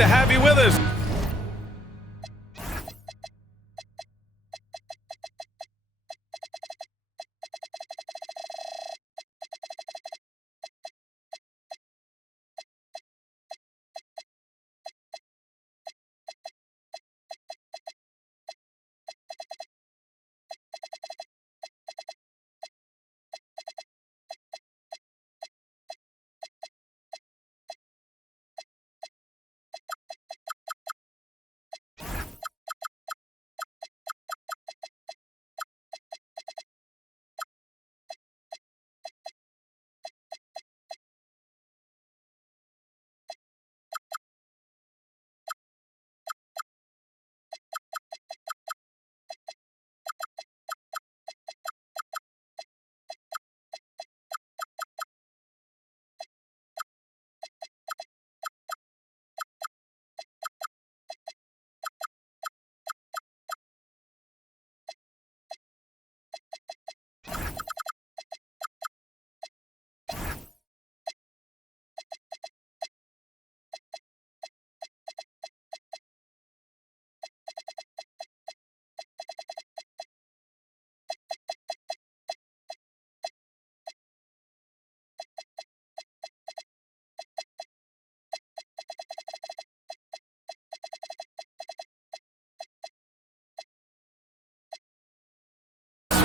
to have you with us.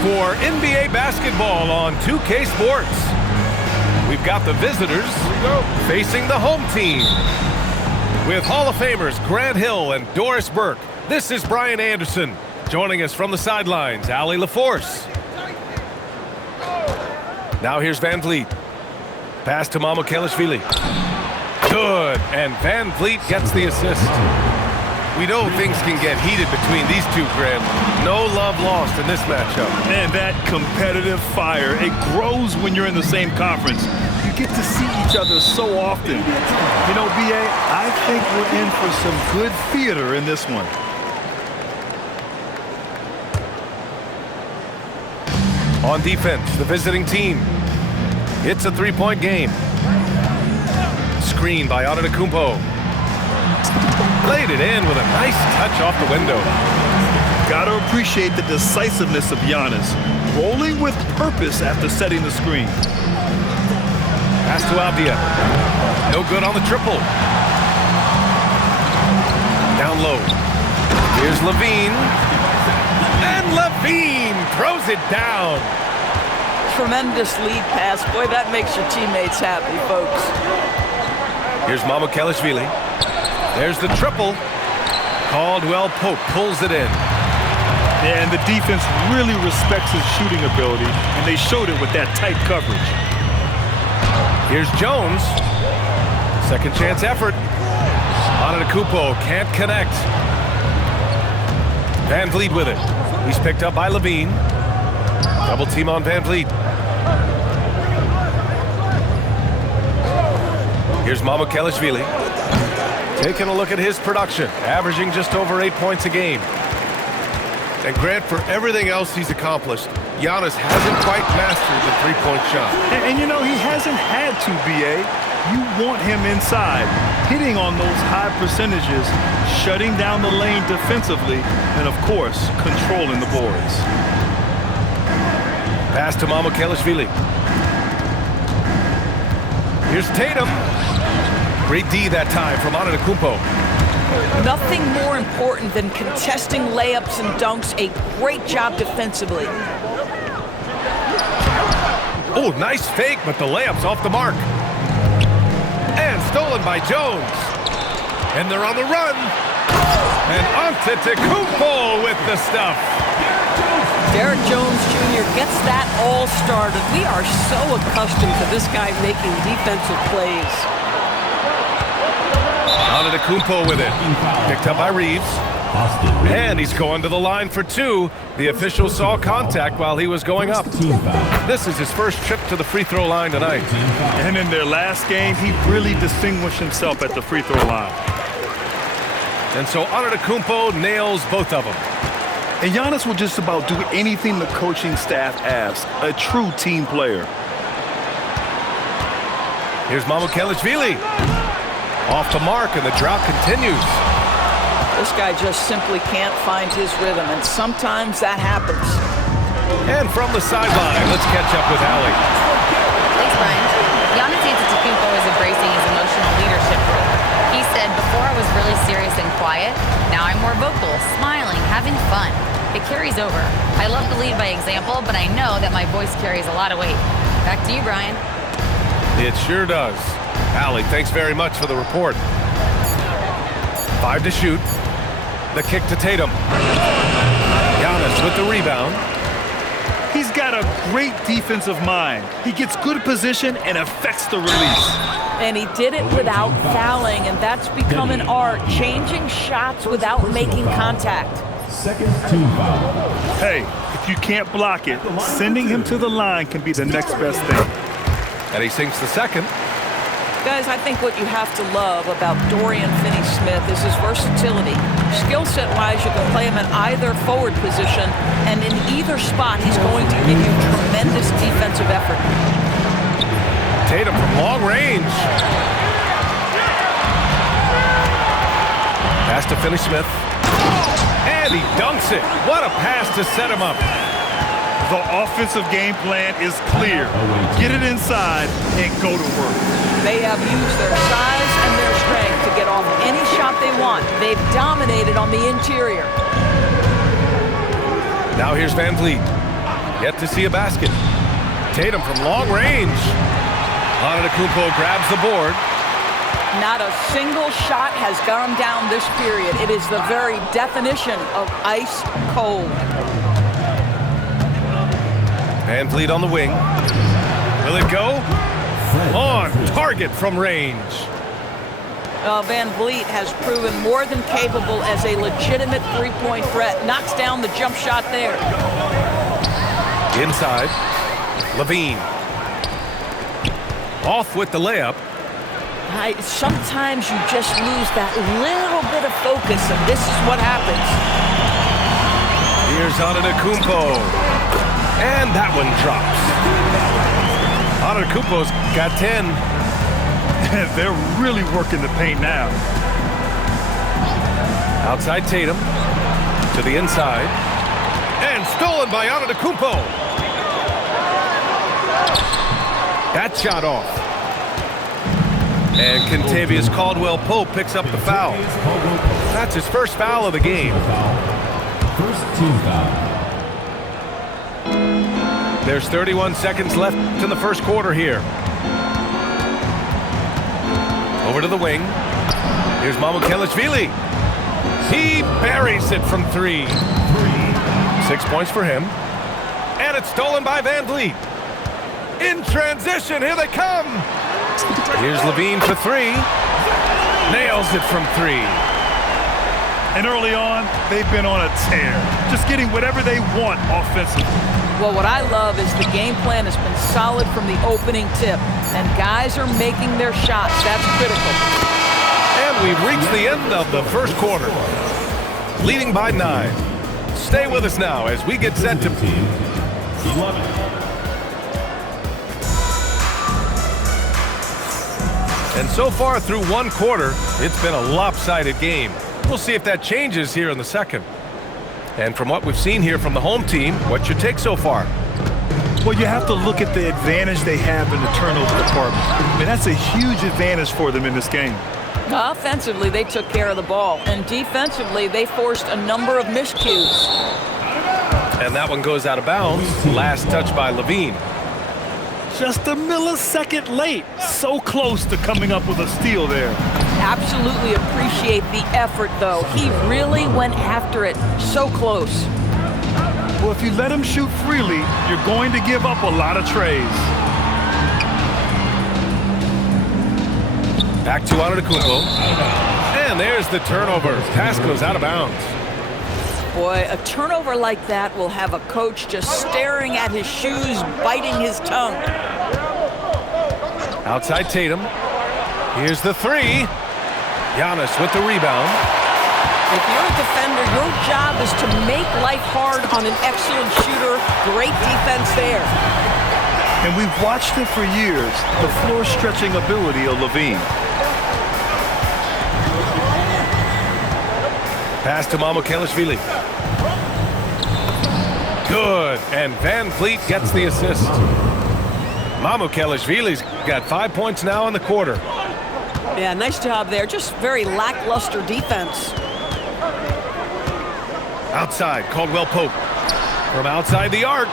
For NBA basketball on 2K Sports. We've got the visitors facing the home team. With Hall of Famers Grant Hill and Doris Burke, this is Brian Anderson. Joining us from the sidelines, Allie LaForce. Now here's Van Vliet. Pass to Mamukelashvili. Good, and Van Vliet gets the assist. We know things can get heated between these two, Grant. No love lost in this matchup. And that competitive fire, it grows when you're in the same conference. You get to see each other so often. You know, B.A., I think we're in for some good theater in this one. On defense, the visiting team. It's a three-point game. Screen by Antetokounmpo. Played it in with a nice touch off the window. Gotta appreciate the decisiveness of Giannis, rolling with purpose after setting the screen. Pass to Avdia. No good on the triple. Down low. Here's Levine. And Levine throws it down. Tremendous lead pass. Boy, that makes your teammates happy, folks. Here's Mamukelashvili. There's the triple. Caldwell Pope pulls it in. And the defense really respects his shooting ability, and they showed it with that tight coverage. Here's Jones. Second chance effort. Antetokounmpo can't connect. Van Vliet with it. He's picked up by Levine. Double team on Van Vliet. Here's Mamukelashvili. Taking a look at his production, averaging just over 8 points a game. And Grant, for everything else he's accomplished, Giannis hasn't quite mastered the three-point shot. And you know, he hasn't had to, B.A. You want him inside, hitting on those high percentages, shutting down the lane defensively, and of course, controlling the boards. Pass to Mamukelashvili. Here's Tatum. Great D that time from Antetokounmpo. Nothing more important than contesting layups and dunks. A great job defensively. Oh, nice fake, but the layup's off the mark. And stolen by Jones. And they're on the run. And Antetokounmpo with the stuff. Derrick Jones Jr. gets that all started. We are so accustomed to this guy making defensive plays. Antetokounmpo with it. Picked up by Reeves. And he's going to the line for two. The official saw contact while he was going up. This is his first trip to the free throw line tonight. And in their last game, he really distinguished himself at the free throw line. And so Antetokounmpo nails both of them. And Giannis will just about do anything the coaching staff asks. A true team player. Here's Mamukelashvili. Off the mark, and the drought continues. This guy just simply can't find his rhythm, and sometimes that happens. And from the sideline, let's catch up with Allie. Thanks, Brian. Giannis Antetokounmpo is embracing his emotional leadership role. He said, "Before I was really serious and quiet. Now I'm more vocal, smiling, having fun. It carries over. I love to lead by example, but I know that my voice carries a lot of weight." Back to you, Brian. It sure does. Allie, thanks very much for the report. 5 to shoot. The kick to Tatum. Giannis with the rebound. He's got a great defensive mind. He gets good position and affects the release. And he did it without fouling, and that's become an art, changing shots without making contact. Second team foul. Hey, if you can't block it, sending him to the line can be the next best thing. And he sinks the second. Guys, I think what you have to love about Dorian Finney-Smith is his versatility. Skill set-wise, you can play him in either forward position, and in either spot, he's going to give you tremendous defensive effort. Tatum from long range. Pass to Finney-Smith. And he dunks it. What a pass to set him up. The offensive game plan is clear. Get it inside and go to work. They have used their size and their strength to get off any shot they want. They've dominated on the interior. Now here's Van Vliet. Yet to see a basket. Tatum from long range. Antetokounmpo grabs the board. Not a single shot has gone down this period. It is the very definition of ice cold. Van Vliet on the wing. Will it go? On target from range. Van Vliet has proven more than capable as a legitimate three-point threat. Knocks down the jump shot there. Inside. Levine. Off with the layup. Sometimes you just lose that little bit of focus, and this is what happens. Here's Antetokounmpo. And that one drops. Antetokounmpo's got 10. They're really working the paint now. Outside Tatum. To the inside. And stolen by Antetokounmpo. That shot off. And Kentavious Caldwell-Pope picks up the foul. That's his first foul of the game. First team foul. There's 31 seconds left in the first quarter here. Over to the wing. Here's Mamukelashvili. He buries it from 3. 6 points for him. And it's stolen by Van Vliet. In transition, here they come. Here's Levine for 3. Nails it from 3. And early on, they've been on a tear. Just getting whatever they want offensively. Well, what I love is the game plan has been solid from the opening tip, and guys are making their shots. That's critical. And we've reached the end of the first quarter. Leading by 9. Stay with us now as we get set to... Team 11. And so far through one quarter, it's been a lopsided game. We'll see if that changes here in the second. And from what we've seen here from the home team, what's your take so far? Well, you have to look at the advantage they have in the turnover department. I mean, that's a huge advantage for them in this game. Offensively, they took care of the ball, and defensively, they forced a number of miscues. And that one goes out of bounds. Last touch by Levine. Just a millisecond late. So close to coming up with a steal there. Absolutely appreciate the effort, though. He really went after it. So close. Well, if you let him shoot freely, you're going to give up a lot of trays. Back to Antetokounmpo. And there's the turnover. Pass goes out of bounds. Boy, a turnover like that will have a coach just staring at his shoes, biting his tongue. Outside Tatum. Here's the 3. Giannis with the rebound. If you're a defender, your job is to make life hard on an excellent shooter. Great defense there. And we've watched it for years, the floor-stretching ability of Levine. Pass to Mamukelashvili. Good, and Van Fleet gets the assist. Mamukelashvili's got 5 points now in the quarter. Yeah, nice job there. Just very lackluster defense. Outside, Caldwell Pope. From outside the arc.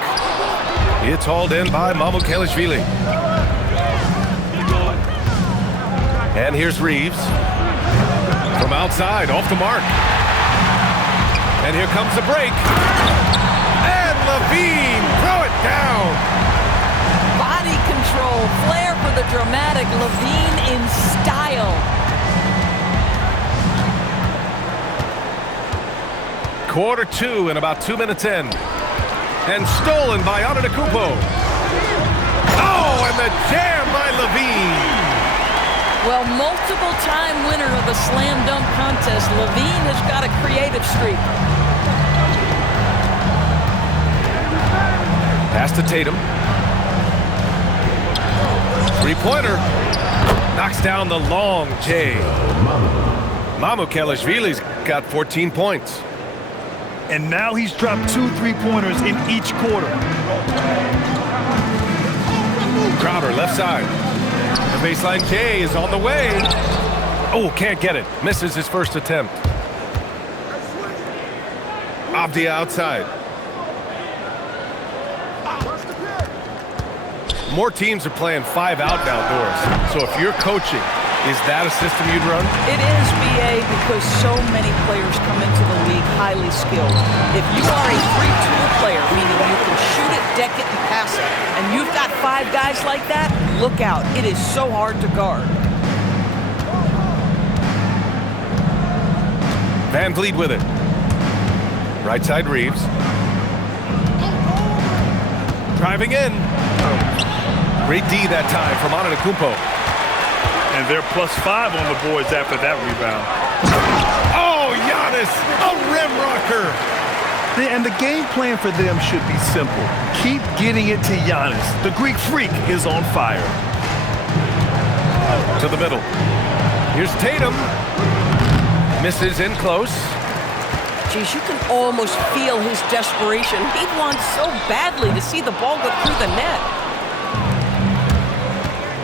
It's hauled in by Mamukelashvili. And here's Reeves. From outside, off the mark. And here comes the break. And Levine, throw it down. Body control, flair for the dramatic. Levine in style. Quarter 2 and about 2 minutes in. And stolen by Antetokounmpo. Oh, and the jam by Levine. Well, multiple-time winner of the slam dunk contest, Levine has got a creative streak. Pass to Tatum. Three-pointer. Knocks down the long J. Mamukelashvili's got 14 points. And now he's dropped 2 3-pointers in each quarter. Crowder, left side. The baseline J is on the way. Oh, can't get it. Misses his first attempt. Avdia outside. More teams are playing 5 out outdoors. So if you're coaching, is that a system you'd run? It is, BA, because so many players come into the league highly skilled. If you are a 3-tool player, meaning you can shoot it, deck it, and pass it, and you've got 5 guys like that, look out. It is so hard to guard. Van Vliet with it. Right side Reeves. Driving in. Great D that time from Antetokounmpo. And they're +5 on the boards after that rebound. Oh, Giannis, a rim rocker. And the game plan for them should be simple. Keep getting it to Giannis. The Greek freak is on fire. To the middle. Here's Tatum. Misses in close. Geez, you can almost feel his desperation. He wants so badly to see the ball go through the net.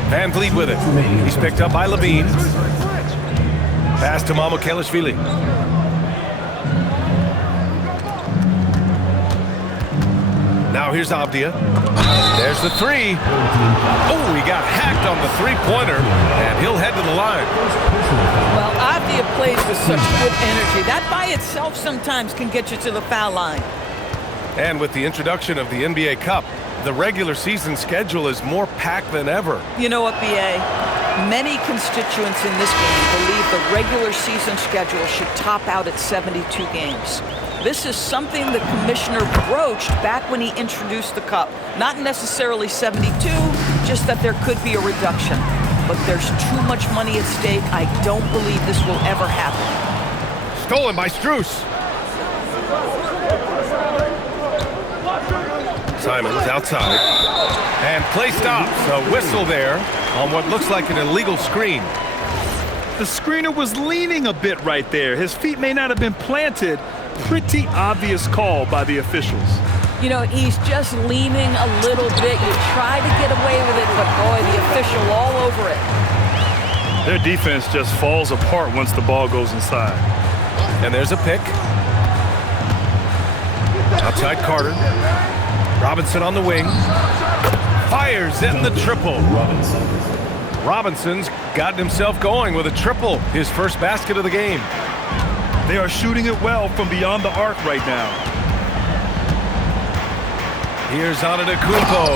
Van Vliet with it. He's picked up by Levine. Pass to Mamukelashvili. Now here's Avdia. There's the 3. Oh, he got hacked on the 3-pointer, and he'll head to the line. Well, Avdia plays with such good energy. That by itself sometimes can get you to the foul line. And with the introduction of the NBA Cup, the regular season schedule is more packed than ever. You know what, BA? Many constituents in this game believe the regular season schedule should top out at 72 games. This is something the commissioner broached back when he introduced the Cup. Not necessarily 72, just that there could be a reduction. But there's too much money at stake. I don't believe this will ever happen. Stolen by Strus. Simons outside. And play stops. A whistle there on what looks like an illegal screen. The screener was leaning a bit right there. His feet may not have been planted. Pretty obvious call by the officials. You know, he's just leaning a little bit. You try to get away with it, but boy, the official all over it. Their defense just falls apart once the ball goes inside. And there's a pick. Outside Carter. Robinson on the wing. Fires in the triple. Robinson's gotten himself going with a triple. His first basket of the game. They are shooting it well from beyond the arc right now. Here's Antetokounmpo.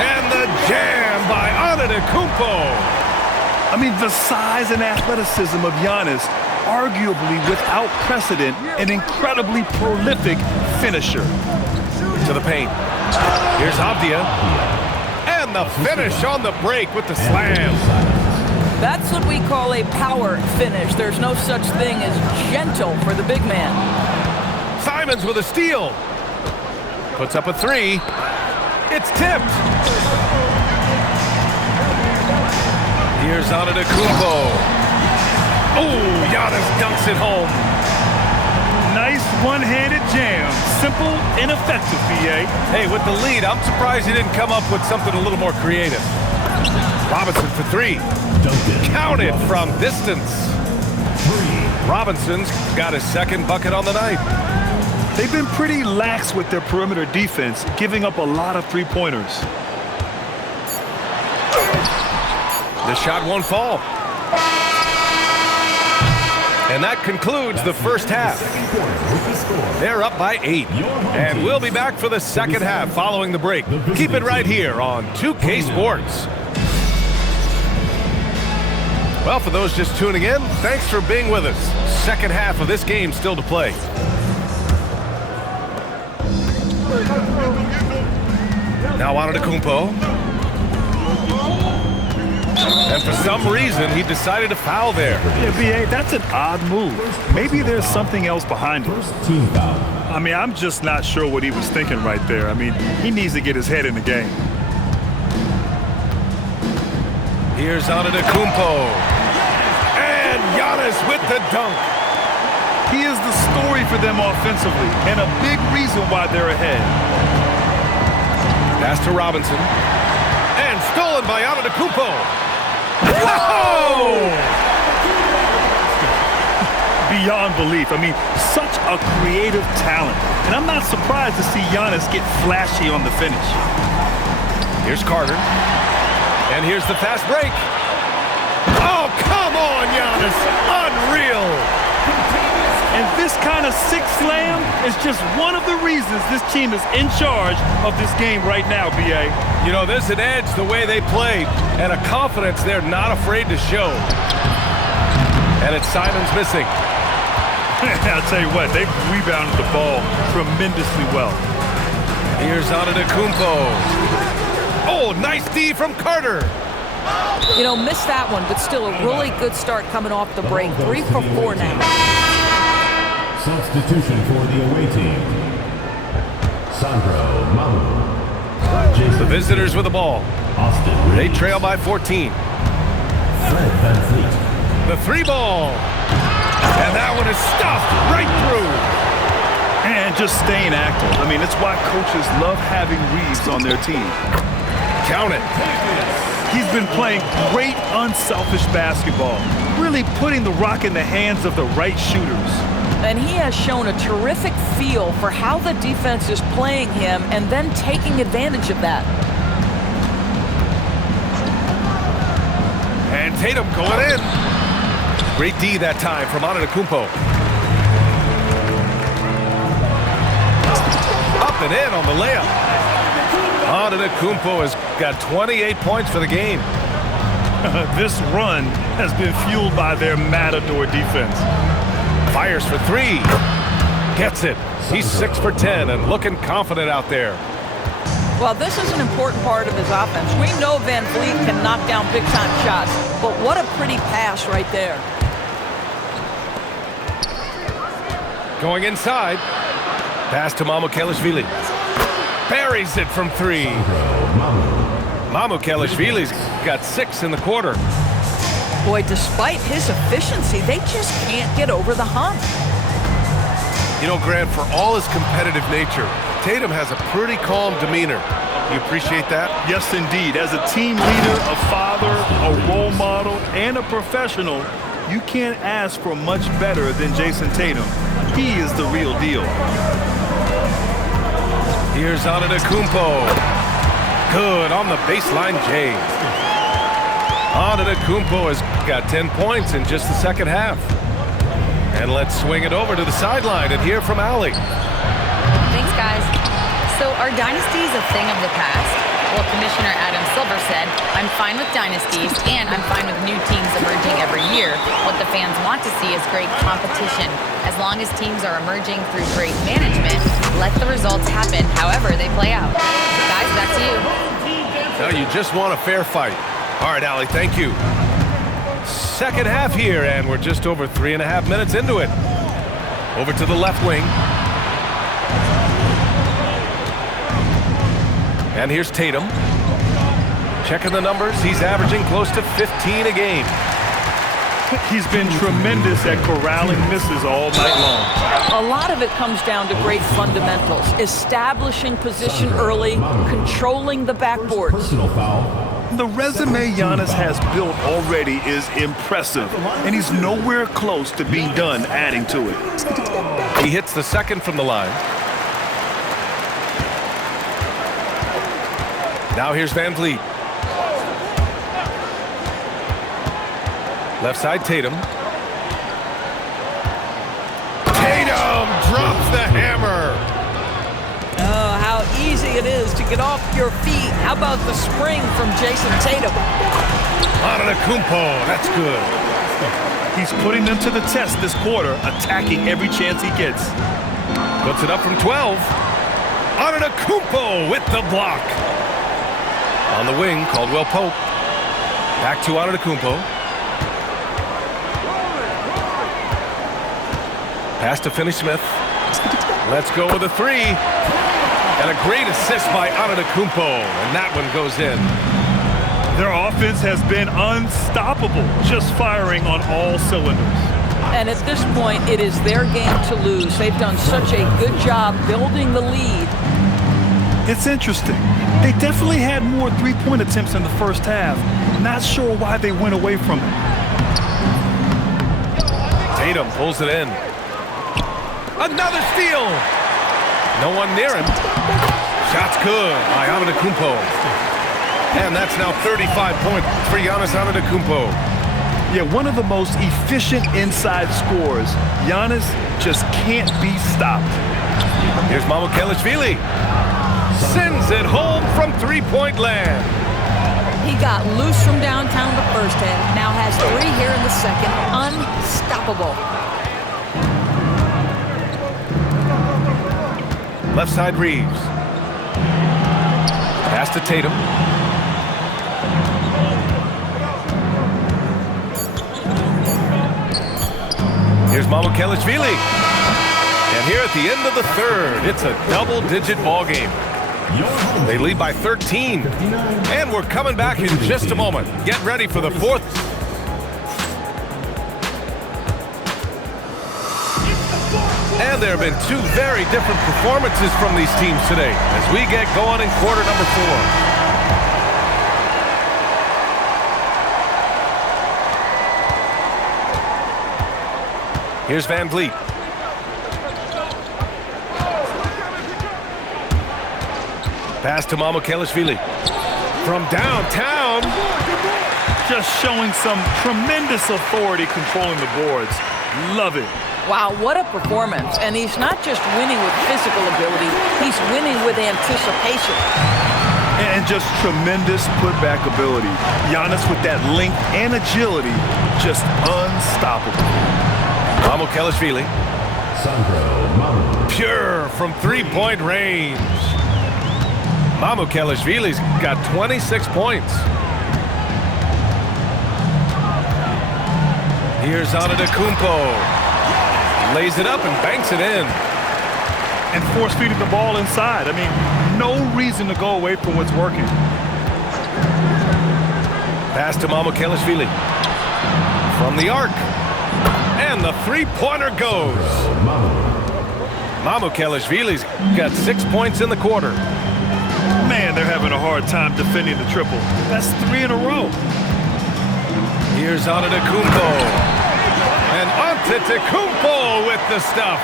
And the jam by Antetokounmpo. I mean, the size and athleticism of Giannis, arguably without precedent, an incredibly prolific finisher. To the paint. Here's Avdia. And the finish on the break with the slam. That's what we call a power finish. There's no such thing as gentle for the big man. Simons with a steal. Puts up a 3. It's tipped. Here's Antetokounmpo. Oh, Giannis dunks it home. one-handed jam. Simple and effective, BA. Hey, with the lead, I'm surprised he didn't come up with something a little more creative. Robinson for three. Count it from distance. Robinson's got his second bucket on the night. They've been pretty lax with their perimeter defense, giving up a lot of three-pointers. The shot won't fall. And that concludes the first half. They're up by 8. And we'll be back for the second half following the break. Keep it right here on 2K Sports. Well, for those just tuning in, thanks for being with us. Second half of this game still to play. Now Antetokounmpo. And for some reason, he decided to foul there. Yeah, BA, that's an odd move. Maybe there's something else behind it. Team foul. I mean, I'm just not sure what he was thinking right there. I mean, he needs to get his head in the game. Here's Antetokounmpo. And Giannis with the dunk. He is the story for them offensively, and a big reason why they're ahead. Pass to Robinson. And stolen by Antetokounmpo. Whoa! Beyond belief. I mean, such a creative talent. And I'm not surprised to see Giannis get flashy on the finish. Here's Carter. And here's the fast break. Oh, come on, Giannis. Unreal. And this kind of sick slam is just one of the reasons this team is in charge of this game right now, BA. You know, there's an edge the way they played and a confidence they're not afraid to show. And it's Simon's missing. I'll tell you what, they rebounded the ball tremendously well. Here's Antetokounmpo. Oh, nice D from Carter. You know, missed that one, but still a really good start coming off the break. 3 for 4 now. Substitution for the away team. Sandro Mamu. The visitors with the ball. Austin They Reeves. trail by 14. Fred VanVleet. The three ball. And that one is stuffed right through. And just staying active. I mean, it's why coaches love having Reeves on their team. Count it. He's been playing great, unselfish basketball, really putting the rock in the hands of the right shooters. And he has shown a terrific feel for how the defense is playing him and then taking advantage of that. And Tatum going in. Great D that time from Antetokounmpo. Up and in on the layup. Antetokounmpo has got 28 points for the game. This run has been fueled by their matador defense. Fires for three. Gets it. He's 6 for 10 and looking confident out there. Well, this is an important part of his offense. We know Van Vliet can knock down big-time shots, but what a pretty pass right there. Going inside. Pass to Mamukelashvili. Buries it from 3. Mamukelashvili's got 6 in the quarter. Boy, despite his efficiency, they just can't get over the hump. You know, Grant, for all his competitive nature, Tatum has a pretty calm demeanor. You appreciate that? Yes, indeed. As a team leader, a father, a role model, and a professional, you can't ask for much better than Jason Tatum. He is the real deal. Here's Antetokounmpo. Good on the baseline, Jay. Antetokounmpo has got 10 points in just the second half. And let's swing it over to the sideline and hear from Allie. Thanks, guys. So are dynasties a thing of the past? Well, Commissioner Adam Silver said, I'm fine with dynasties and I'm fine with new teams emerging every year. What the fans want to see is great competition. As long as teams are emerging through great management, let the results happen however they play out. Guys, back to you. Now you just want a fair fight. All right, Allie, thank you. Second half here, and we're just over 3.5 minutes into it. Over to the left wing. And here's Tatum. Checking the numbers, he's averaging close to 15 a game. He's been tremendous at corralling misses all night long. A lot of it comes down to great fundamentals. Establishing position early, controlling the backboards. Personal foul. The resume Giannis has built already is impressive, and he's nowhere close to being done adding to it. He hits the second from the line. Now here's Van Vliet. Left side, Tatum. Tatum drops the hammer. Oh, how easy it is to get off your feet. How about the spring from Jason Tatum? Antetokounmpo, that's good. He's putting them to the test this quarter, attacking every chance he gets. Puts it up from 12. Antetokounmpo with the block. On the wing, Caldwell Pope. Back to Antetokounmpo. Pass to Finney-Smith. Let's go with a three. And a great assist by Antetokounmpo. And that one goes in. Their offense has been unstoppable, just firing on all cylinders. And at this point, it is their game to lose. They've done such a good job building the lead. It's interesting. They definitely had more three-point attempts in the first half. Not sure why they went away from it. Tatum pulls it in. Another steal. No one near him. Shot's good by Antetokounmpo. And that's now 35 points for Giannis Antetokounmpo. Yeah, one of the most efficient inside scorers. Giannis just can't be stopped. Here's Mamukelashvili. Sends it home from three-point land. He got loose from downtown the first half. Now has three here in the second. Unstoppable. Left side, Reeves. Pass to Tatum. Here's Mamukelashvili. And here at the end of the third, it's a double-digit ball game. They lead by 13. And we're coming back in just a moment. Get ready for the fourth. And there have been two very different performances from these teams today as we get going in quarter number 4. Here's Van Vliet. Pass to Mamukelashvili. From downtown. Just showing some tremendous authority controlling the boards. Love it. Wow, what a performance. And he's not just winning with physical ability, he's winning with anticipation. And just tremendous putback ability. Giannis with that length and agility, just unstoppable. Mamukelashvili. Pure from three-point range. Mamukelashvili's got 26 points. Here's Antetokounmpo. Lays it up and banks it in. And force-feeding the ball inside. I mean, no reason to go away from what's working. Pass to Mamukelashvili. From the arc. And the three-pointer goes. Mamukelashvili's got 6 points in the quarter. Man, they're having a hard time defending the triple. That's 3 in a row. Here's Antetokounmpo. And Antetokounmpo with the stuff.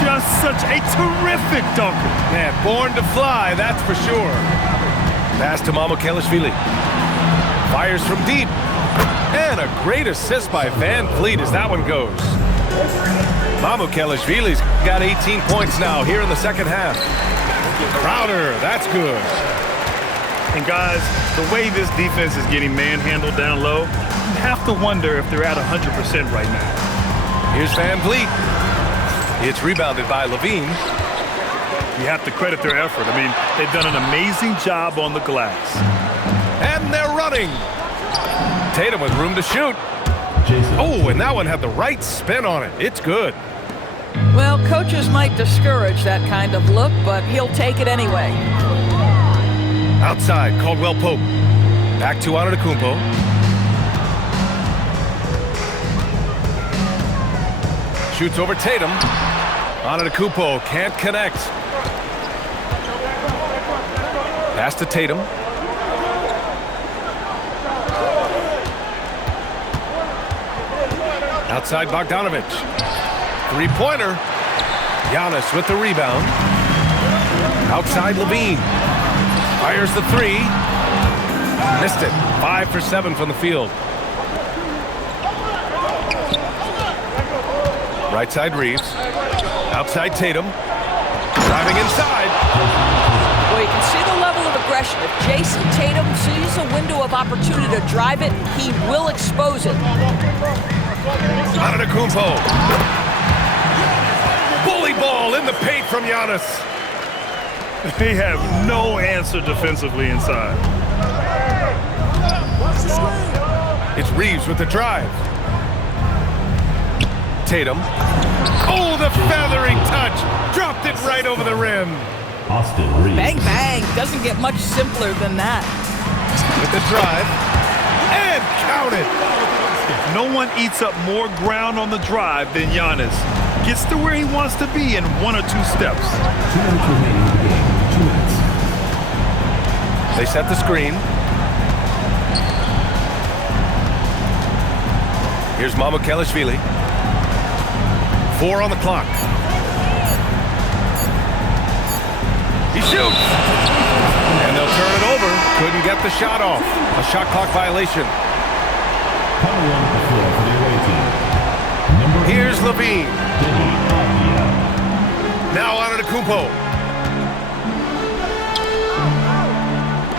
Just such a terrific dunker. Man, born to fly, that's for sure. Pass to Mamukelashvili. Fires from deep. And a great assist by Van Vliet as that one goes. Mamukelashvili's got 18 points now here in the second half. Crowder, that's good. And guys, the way this defense is getting manhandled down low, you have to wonder if they're at 100% right now. Here's Van Vliet. It's rebounded by Levine. You have to credit their effort. I mean, they've done an amazing job on the glass. And they're running. Tatum with room to shoot. Oh, and that one had the right spin on it. It's good. Well, coaches might discourage that kind of look, but he'll take it anyway. Outside, Caldwell Pope. Back to Antetokounmpo. Shoots over Tatum. Antetokounmpo can't connect. Pass to Tatum. Outside Bogdanovic. Three-pointer. Giannis with the rebound. Outside Levine. Fires the three. Missed it. 5 for 7 from the field. Right side Reeves. Outside Tatum. Driving inside. Well, you can see the level of aggression. If Jason Tatum sees a window of opportunity to drive it, he will expose it. Antetokounmpo. Bully ball in the paint from Giannis. They have no answer defensively inside. It's Reeves with the drive. Tatum. Oh, the feathering touch. Dropped it right over the rim. Austin Reeves. Bang, bang. Doesn't get much simpler than that. With the drive. And count it. No one eats up more ground on the drive than Giannis. Gets to where he wants to be in 1 or 2 steps. 2 minutes remaining in the game. 2 minutes. They set the screen. Here's Mamukelashvili. 4 on the clock. He shoots. And they'll turn it over. Couldn't get the shot off. A shot clock violation. Coming on the floor for the away team. Here's Levine. Now Antetokounmpo.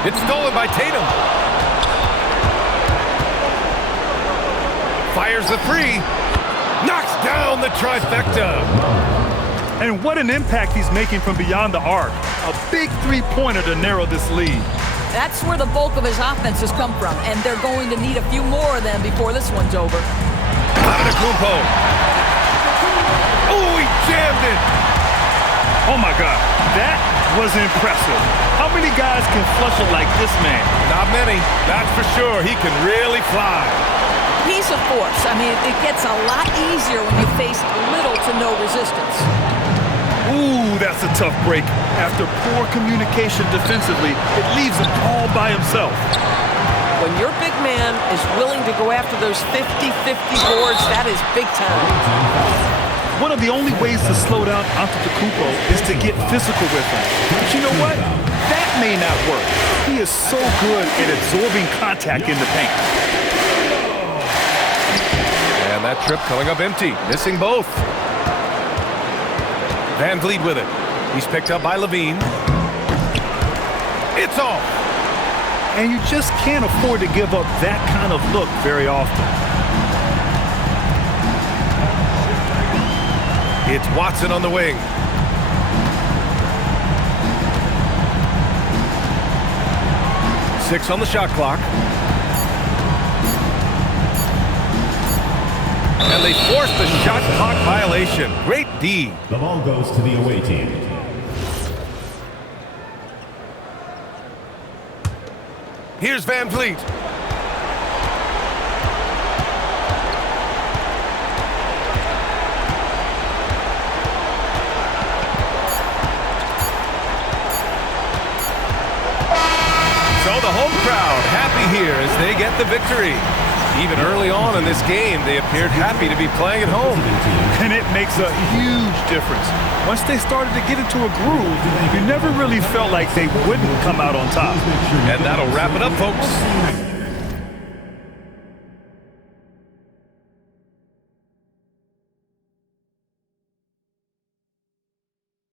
It's stolen by Tatum. Fires the three. Knocks down the trifecta. And what an impact he's making from beyond the arc. A big three-pointer to narrow this lead. That's where the bulk of his offense has come from, and they're going to need a few more of them before this one's over. Antetokounmpo. Oh, he jammed it. Oh, my God. That was impressive. How many guys can flush it like this man? Not many, that's for sure. He can really fly. He's a force. I mean, it gets a lot easier when you face little to no resistance. Ooh, that's a tough break. After poor communication defensively, it leaves him all by himself. When your big man is willing to go after those 50-50 boards, that is big time. One of the only ways to slow down Antetokounmpo is to get physical with him. But you know what? That may not work. He is so good at absorbing contact in the paint. And that trip coming up empty, missing both. Van Vliet with it. He's picked up by Levine. It's off. And you just can't afford to give up that kind of look very often. It's Watson on the wing. Six on the shot clock. And they force the shot clock violation. Great D. The ball goes to the away team. Here's Van Vliet. So the home crowd happy here as they get the victory. Even early on in this game, they appeared happy to be playing at home. And it makes a huge difference. Once they started to get into a groove, you never really felt like they wouldn't come out on top. And that'll wrap it up, folks.